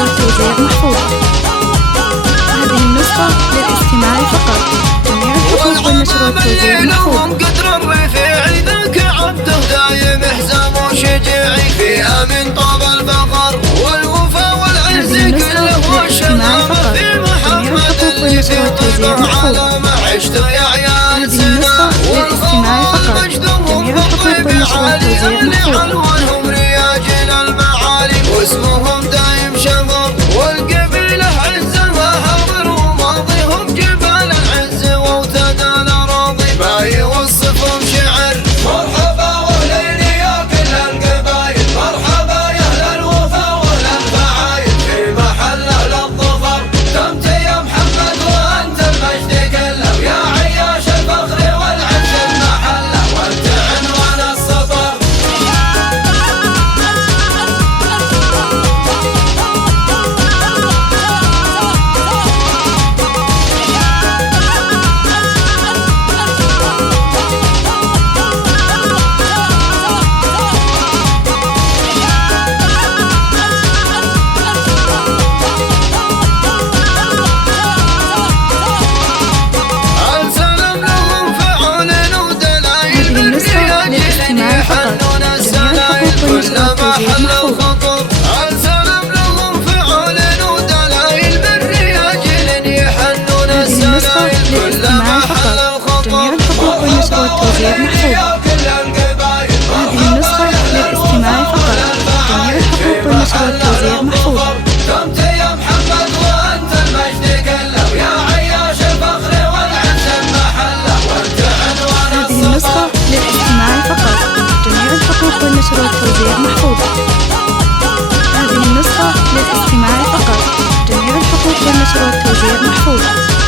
والتوزيع محفوظة. هذه النسخة للاستماع فقط. جميع الحقوق والنشر والتوزيع محفوظة. دايم حزام وشجاعي فيها من طاب الفخر والوفا والعز كله والشغف في محمد اللي في طيبه على ما عشت يا عيال سنة والخوف مجدهم بالطيب عالي عنوانهم رياجل المعالي واسمهم دايم شغف والقبيلة عزها حاضر وماضيهم جبال العز واوتاد الاراضي ما يوصفهم شعر مرحبا كلما حل الخطر السلام لهم فعال ودلائل بالرياجل يحنون السلايل كلما حل الخطر والتوزيع محفوظة. هذه النسخة للاستماع فقط. جميع الحقوق والنشر والتوزيع محفوظة. دمت يا محمد وانت المجد كله يا عياش الفخر والعز المحله وانت عنوان هذه النسخة للاستماع فقط. جميع الحقوق والنشر والتوزيع محفوظة. هذه النسخة للاستماع فقط. جميع الحقوق والنشر والتوزيع محفوظة.